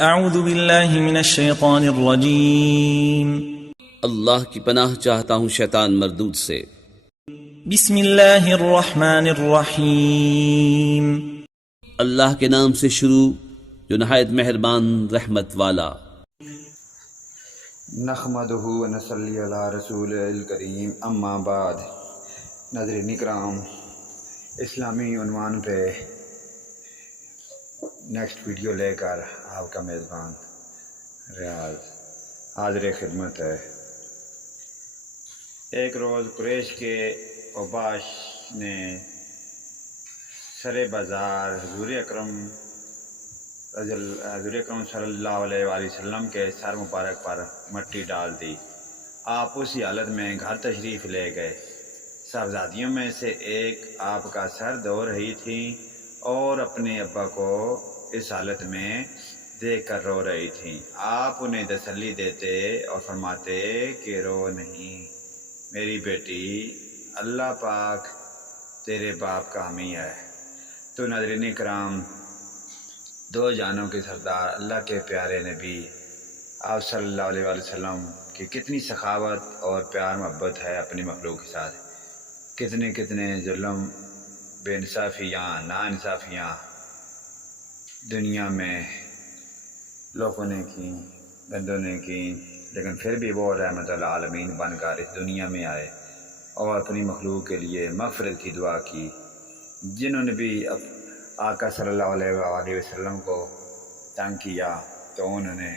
اعوذ باللہ من الشیطان الرجیم اللہ کی پناہ چاہتا ہوں شیطان مردود سے۔ بسم اللہ الرحمن الرحیم اللہ کے نام سے شروع جو نہایت مہربان رحمت والا۔ نحمدہ و نصلی علی رسول الکریم، اما بعد۔ ناظرین اکرام، اسلامی عنوان پہ نیکسٹ ویڈیو لے کر آپ کا میزبان ریاض حاضر خدمت ہے۔ ایک روز قریش کے اوباش نے سر بازار حضور اکرم صلی اللہ علیہ وآلہ وسلم کے سر مبارک پر مٹی ڈال دی۔ آپ اسی حالت میں گھر تشریف لے گئے۔ صاحبزادیوں میں سے ایک آپ کا سر دھو رہی تھی اور اپنے ابا کو اس حالت میں دیکھ کر رو رہی تھیں۔ آپ انہیں تسلی دیتے اور فرماتے کہ رو نہیں میری بیٹی، اللہ پاک تیرے باپ کا حامی ہے۔ تو ناظرین کرام، دو جانوں کے سردار اللہ کے پیارے نبی آپ صلی اللہ علیہ وآلہ وسلم کی کتنی سخاوت اور پیار محبت ہے اپنی مخلوق کے ساتھ، کتنے ظلم، بے انصافیاں، نا انصافیاں دنیا میں لوگوں نے کی، بندوں نے کی، لیکن پھر بھی وہ رحمت العالمین بن کر اس دنیا میں آئے اور اپنی مخلوق کے لیے مغفرت کی دعا کی۔ جنہوں نے بھی آقا صلی اللہ علیہ وآلہ وسلم کو تنگ کیا تو انہوں نے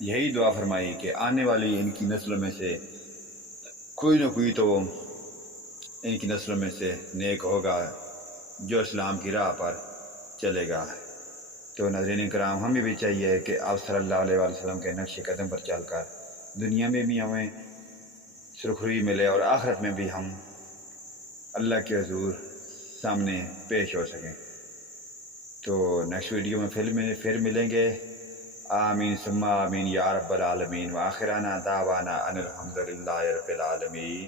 یہی دعا فرمائی کہ آنے والی ان کی نسلوں میں سے کوئی نہ کوئی تو ان کی نسلوں میں سے نیک ہوگا جو اسلام کی راہ پر چلے گا۔ تو ناظرین کرام، ہمیں بھی چاہیے کہ آپ صلی اللہ علیہ وآلہ وسلم کے نقش قدم پر چل کر دنیا میں بھی ہمیں سرخروی ملے اور آخرت میں بھی ہم اللہ کے حضور سامنے پیش ہو سکیں۔ تو نیکسٹ ویڈیو میں پھر ملیں گے۔ آمین ثم آمین یا رب العالمین، وآخرنا دعوانا ان الحمدللہ رب العالمین۔